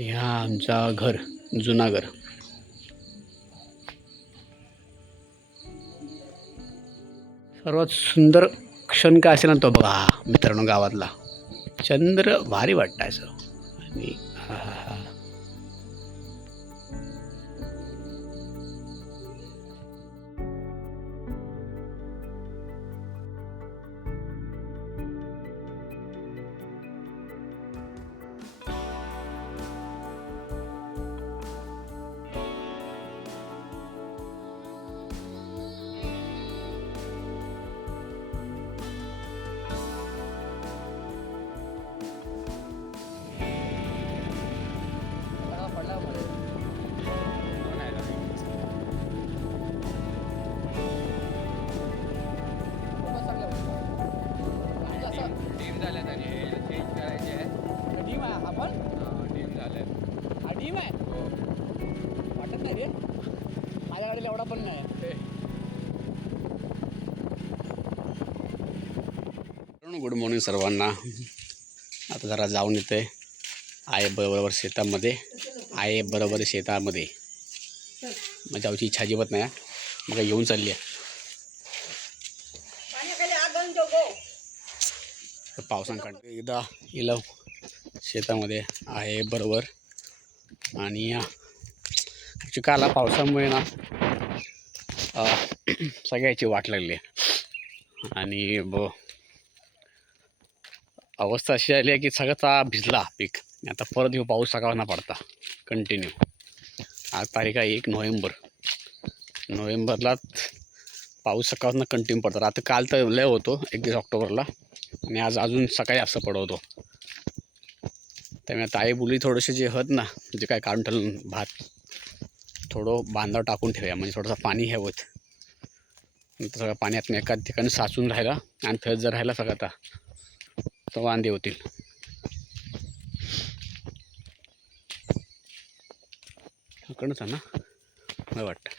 ह्या आमचा घर, जुना घर. सर्वात सुंदर क्षण काय असेल ना तो बघा मित्रांनो, गावातला चंद्र भारी वाटायचं. आणि हा हा हा वाटत नाही रे, माझ्या गाडीला एवढा पण नाही. गुड मॉर्निंग सर्वांना. आता जरा जाऊन येते आहे बरोबर शेतामध्ये. मग जाऊची इच्छा अजिबात नाही. मग येऊन चालली आहे पावसानं काढ एकदा इलव शेतामध्ये आहे बरोबर. आणि काला पावसामुळे ना सगळ्याची वाट लागली आणि अवस्था अशी आली आहे की सगळा भिजला पीक. आता परत येऊ पाऊस सकाळना पडता कंटिन्यू. आज तारीख आहे 1 नोव्हेंबरला पाऊस सकाळनं कंटिन्यू पडतात. आता काल तर लय होतो 31 ऑक्टोबरला, आणि आज अजून सकाळी असं पडवतो. त्यामुळे ताई बोली थोडेसे जे आहेत ना, जे काय काढून ठेवलं भात थोडं बांधावर टाकून ठेवूया, म्हणजे थोडंसं पाणी हे होत. सगळं पाण्यात एका ठिकाणी साचून राहिला आणि फेस जर राहिला सगळं आता तर वांदे होतील. इकडंच आहे ना मला वाटतं.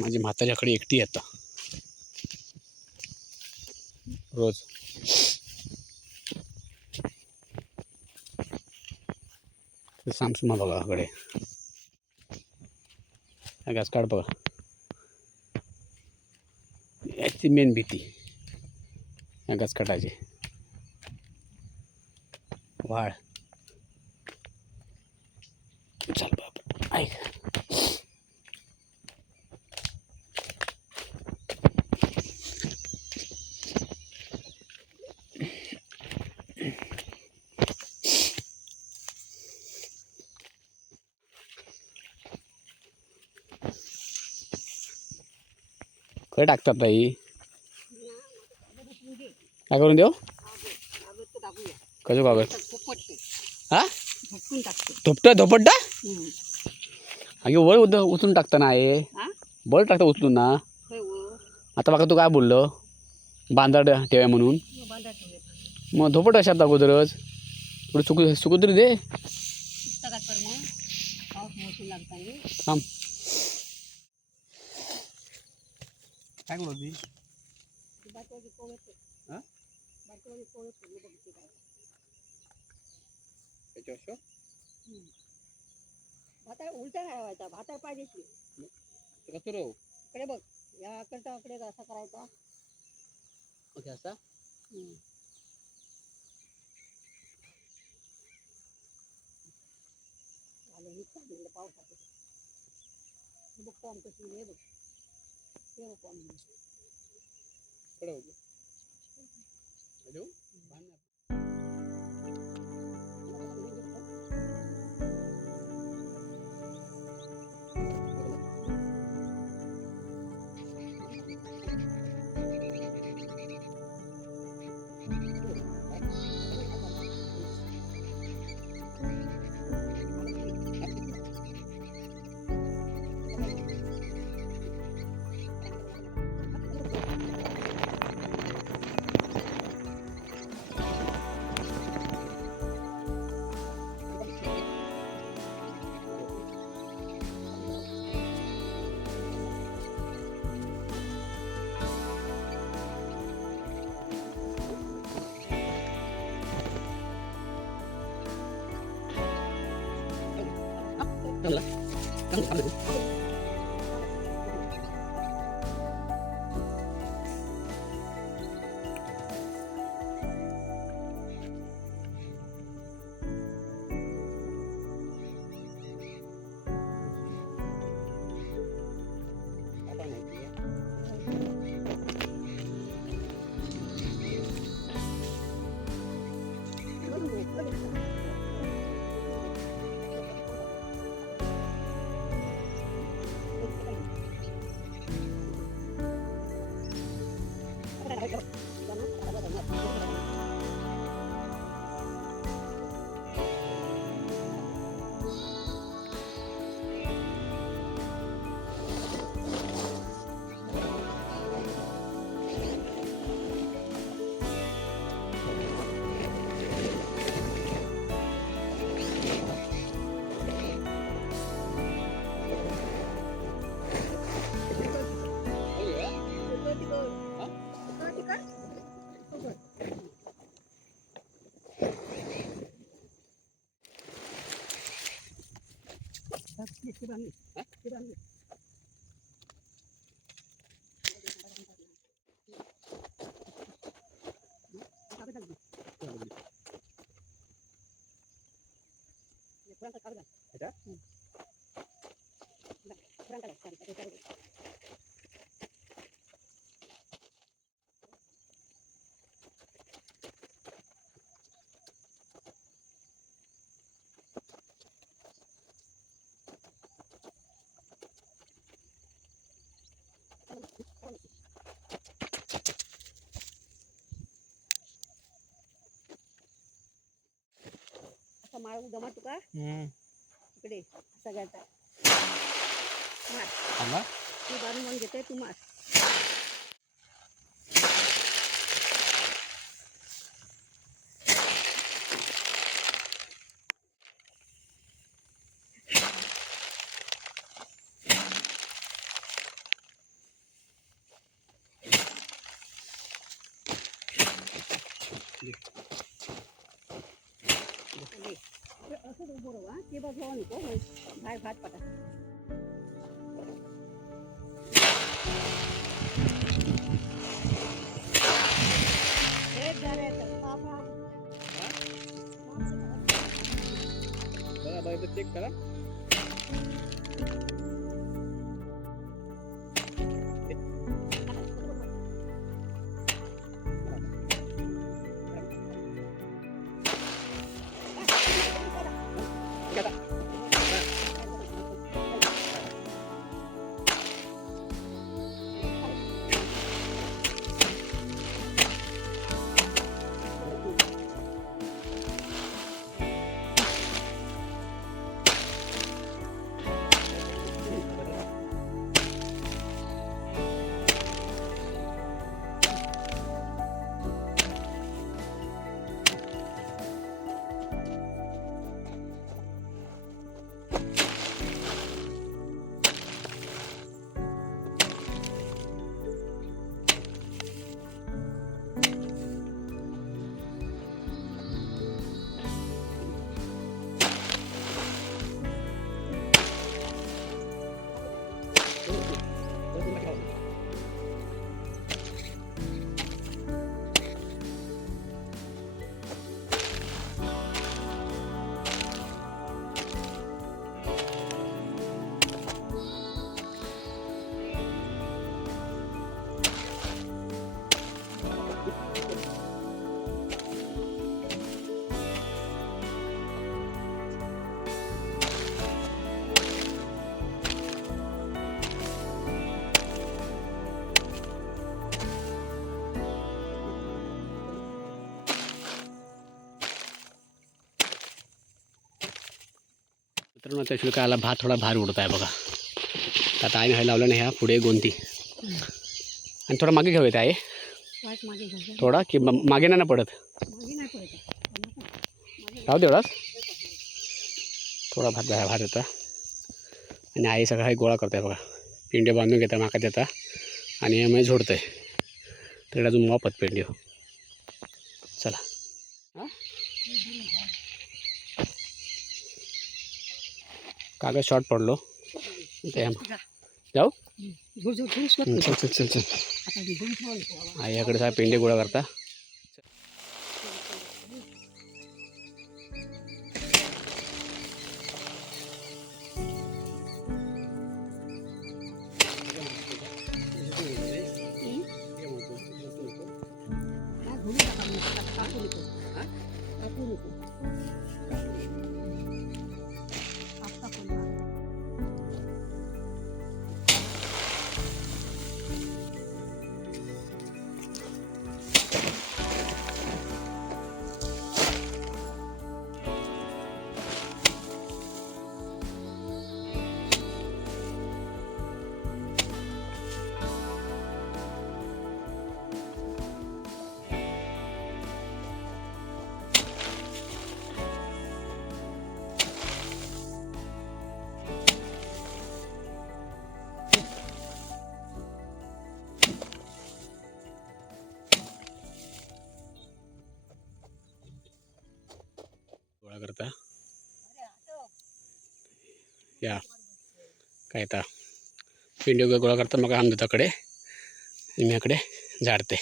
माझी म्हाताऱ्याकडे एकटी येतं रोज. सामसुमा बघा कडे गॅस काढ बघा. याची मेन भीती गॅस काढायची. वाळ चल बाबा ऐक. काय टाकतात ताई? काय करून देऊ? कसं कागद? हा धोपट्टा अगे वळ उचलून टाकताना आहे. बळ टाकता उचलून ना. आता बघा तू काय बोललो बांधाड ठेव्या म्हणून. मग धोपट अशात अगोदरच थोडी सुकू तरी दे. थांब काय बोलती? भाता उलटा नाही व्हायचा, भाता पाहिजे की कसं रो इकडे बघ, या करता इकडे असा करायचा. ओके असा झालं ही चाललेलं पावसाचं. हे बघ फॉर्म कशी हे बघ, हे बघ फॉर्म कडे होतो. हॅलो माळ जमा तुका इकडे सगळ्याचा मार तू बांधून मग घेते तू मार असं बरोबर ते बघावं नको बाहेर भात पटा चेक करा मित्रांनो त्या शुल्काला भात थोडा भार उडत आहे बघा. आता आईने हे लावलं नाही ह्या पुढे गोंती आणि थोडा मागे घेऊया आहे थोडा की मागे नाही ना पडत राहू तेवढाच थोडा भात भार येता आणि आई सगळा हे गोळा करताय बघा. पिंडे बांधून घेता माका देता आणि यामुळे झोडतंय तिकडे अजून वापत पेंडी चला हां कागद शॉर्ट पडलो ते जाऊ चल चल चल चल आई याकडे साहेब पेंडे गोळा करता गोळा करता या काय आता पेंडे गोळा करता मग आम देताकडे मी याकडे झाडते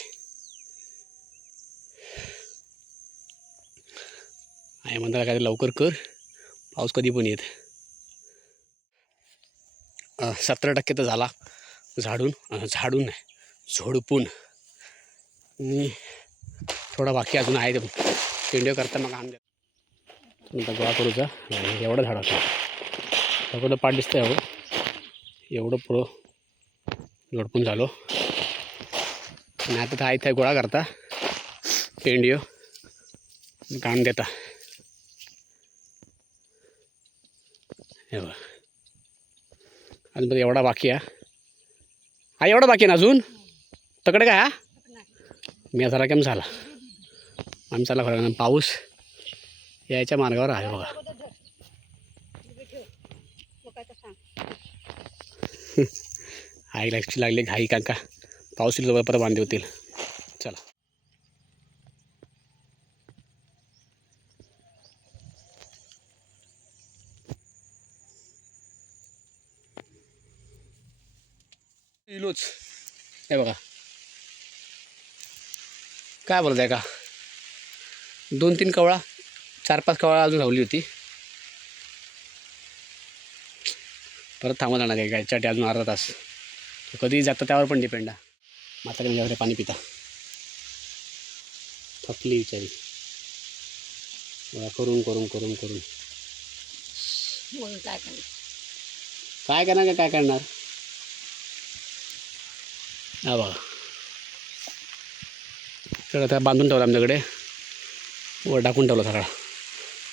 आई म्हणता काय लवकर कर पाऊस कधी पण येत 17% तर झाला झाडून नाही झोडपून आणि थोडा बाकी अजून आहे पेंडे करता मग आम देता गोळा करूचा एवढं झाडाचं सगळं पाठ दिसतंय हवं एवढं पुढं झोडपून झालो आणि आता तर आहे गोळा करता पेंडिओ काम देता हे बघ अजून एवढा बाकी हा एवढा बाकी आहे ना अजून तकडे काय हा मी जरा केम झाला आम्ही चालला खरं पाऊस यायच्या मार्गावर आहे बघा आई लक्ष लागले घाई काका पाऊस येईल परत बांधे होतील चला इलोच हे बघा काय बोलत आहे का 2-3 कवळा 4-5 कवळा अजून रावली होती परत थांबत जाणार काय गायच्यासाठी अजून अर्धा तास कधी जातं त्यावर पण डिपेंड आहे मात्र माझ्याकडे पाणी पिता थकली विचारी करून करून करून करून काय करणार काय करणार हा बघा सगळं त्या बांधून ठेवलं आमच्याकडे वर टाकून ठेवलं सगळा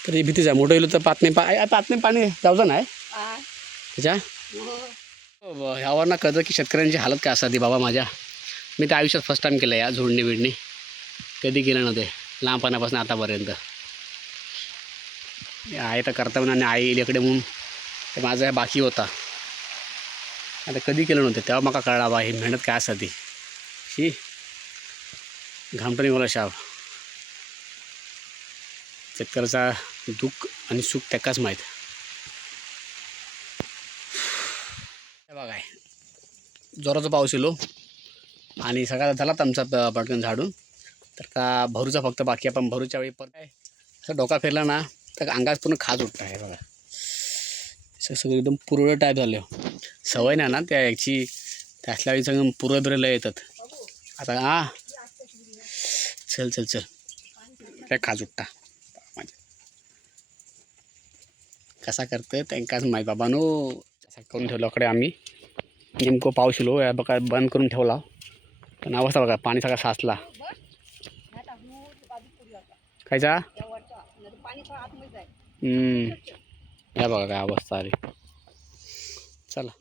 तरी भीतीच आहे मोठं येलो तर पातने पाणी जाऊचं नाही त्याच्या ह्यावर ना कळतं की शेतकऱ्यांची हालत काय असतात ती बाबा माझ्या मी तर आयुष्यात फर्स्ट टाईम केलं या झोडणी बिडणी कधी केलं नव्हते लहानपणापासून आतापर्यंत आहे तर करता म्हणून आणि आई इकडे म्हणून ते माझा बाकी होता आता कधी केलं नव्हतं तेव्हा मला कळला बा ही मेहनत काय असतात ती ही घामटणी मला शाव शेतकऱ्याचा दुःख आणि सुख त्याकाच माहीत बघाय जोराचा पाऊस येलो आणि सगळा झाला आमचा पटकन झाडून तर का भरूचा फक्त बाकी आपण भरूच्या वेळी पण काय असं डोका फिरला ना तर अंगात पूर्ण खाज उठत आहे बघा सगळं एकदम पुरळ टाईप झालं सवय नाही ना त्या याची त्यातल्या वेळी सगळं पुरळ बिरलं येतात आता हा चल चल चल काय खाज उठता कसा करतं त्यांकाच माहीत बाबा नो कसा करून ठेवलं कडे आम्ही नेमकं पाऊस येलो या बघा बंद करून ठेवला पण अवस्था बघा पाणी सगळा साचला खायचा या बघा काय अवस्था आली चला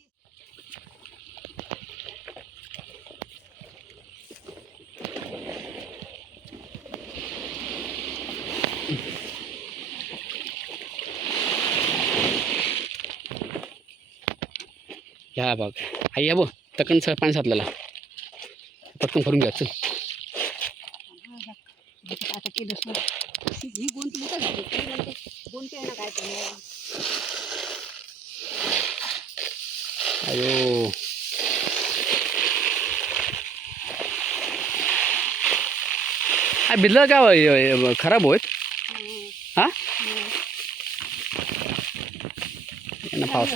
या बघ आई या बघ तकन सगळं पाणी साचलेला पटकन भरून घ्या चल आता केलं ही गोंत मोठा झाली गोंत आहे ना काय अयो भिजलं का खराब होत हा पाऊस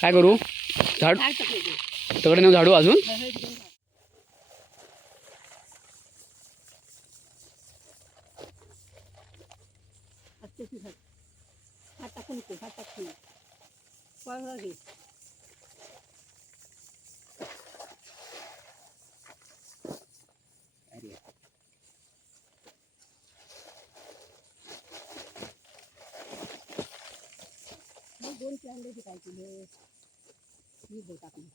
काय करू झाड तकडे नेऊन झाडू अजून दोन प्लॅनले काय केलं मी बोल टाकली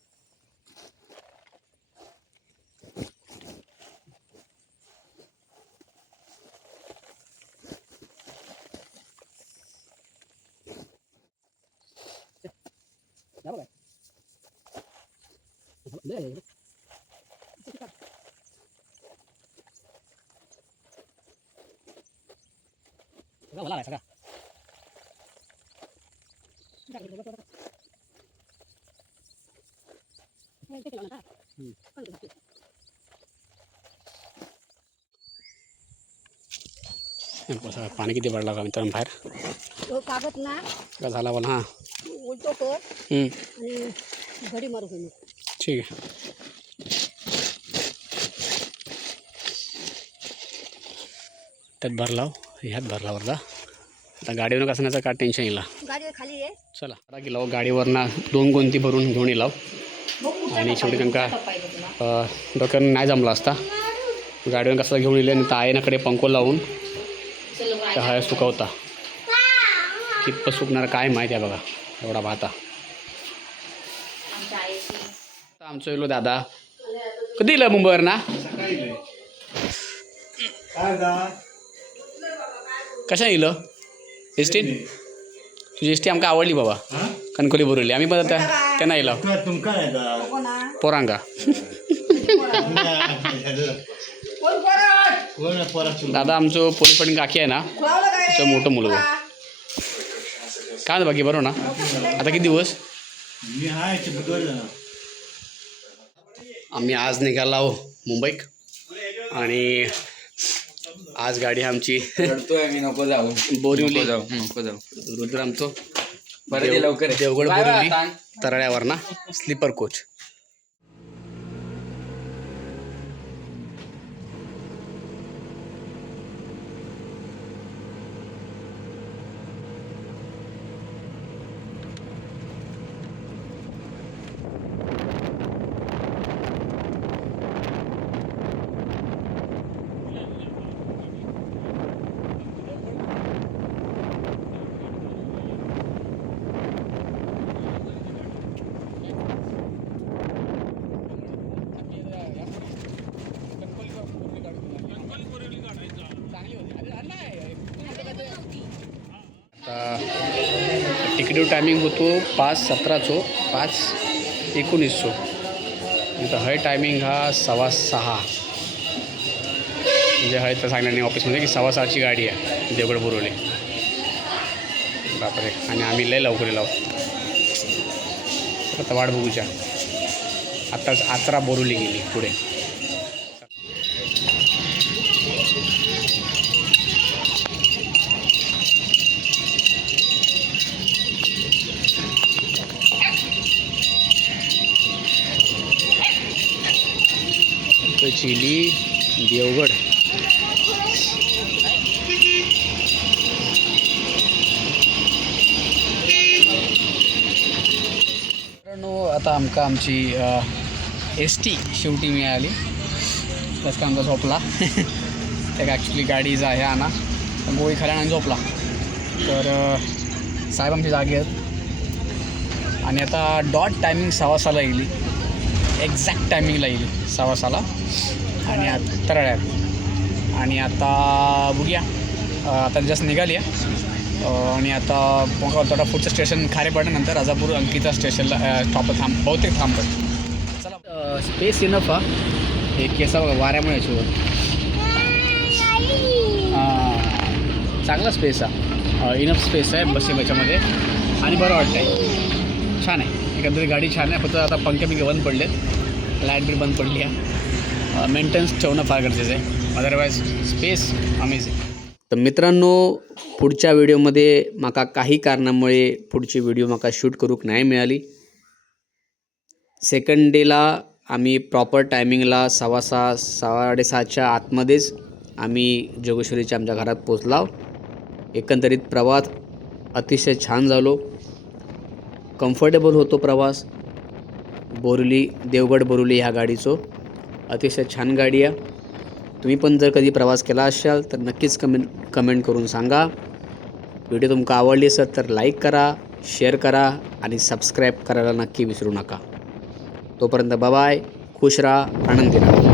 सगळा पाणी किती पडला का मित्रांनो बाहेर कागद ना का झाला बोला हां उलटो कर आणि घडी मारू तुम्ही ठीक आहे त्यात भरला ह्यात भरला वरला आता गाडीवर कसण्याचं काय टेन्शन येईल गाडी खाली आहे चला आता गेलो गाडीवरनं 2 गोंती भरून घेऊन येलो आणि शेवटी त्यांना डोक्यानं नाही जमला असता गाडीवर कसला घेऊन येले आणि आईनाकडे पंखो लावून त्या हळद सुकवता कितपत सुकणार काय माहिती आहे बघा एवढा भाता आमचं येलो दादा कधी येलं मुंबईवर ना कशा येलं एस टी तुझी एस टी आमका आवडली बाबा कणकोली बोरवली आम्ही पण त्यांना येलो पोरांगा दादा आमचं पोलीस पाटील काकी आहे ना त्याचं मोठं मुलगा काय म्हणतं बाकी बरोबर ना आता किती दिवस आम्ही आज निघालो मुंबईत आणि आज गाडी आमची नको जाऊ बोरिवली नको जाऊ रुद्र आमचं लवकर देवगड बोरिवली तरळ्यावर ना स्लीपर कोच टिकीट टायमिंग होतो 5:17 5:19 आता हय टायमिंग हा 6:15 म्हणजे हय तर सांगणार नाही ऑफिसमध्ये की 6:15ची गाडी आहे देवगड बोरवली बापरे आणि आम्ही लय लवकर लावू आता वाट बघूच्या आत्ताच आचरा बोरवली गेली पुढे चिली देवगड आता आमका आमची एस टी शेवटी मिळाली त्याच का आमचा झोपला त्या ॲक्च्युली गाडी जी आहे आणा गोळी खाल्यानं झोपला तर साहेब आमची जागे आहेत आणि आता डॉट टायमिंग 6:15 येईल एक्झॅक्ट टायमिंगला येईल 6:15 आणि आता तरळ्यात आणि आता बघूया आता जस्ट निघाली आहे आणि आता थोडा पुढचं स्टेशन खारेपाड्यानंतर राजापूर अंकिता स्टेशनला स्टॉप बहुतेक थांबत चला स्पेस इनफ हे केसा वाऱ्यामुळे याच्यावर चांगला स्पेस आहे इनफ स्पेस आहे बस याच्यामध्ये आणि बरं वाटतं आहे छान आहे, एकंदरीत गाडी छान आहे. फक्त आता पंखे बिंखे बंद पडले, लाईट बिल बंद पडली आहे. मेंटेनन्स ठेवणं फार गरजेचं आहे, अदरवाईज स्पेस अमेझिंग. तर मित्रांनो, पुढच्या व्हिडिओमध्ये माका काही कारणामुळे पुढची व्हिडिओ माका शूट करूक नाही मिळाली. सेकंड डेला आम्ही प्रॉपर टायमिंगला 6:15 6:30च्या आतमध्येच आम्ही जोगेश्वरीच्या आमच्या घरात पोचलो. एकंदरीत प्रवास अतिशय छान झालो, कम्फर्टेबल होतो प्रवास. बोरिवली देवगड बोरिवली ह्या गाडीचो अतिशय छान गाडी आहे. तुम्ही पण जर कधी प्रवास केला असाल तर नक्कीच कमेंट करून सांगा. व्हिडिओ तुमका आवडली असेल तर लाईक करा, शेअर करा आणि सबस्क्राईब करायला नक्की विसरू नका. तोपर्यंत बाय, खुश राहा, आनंदी राहा.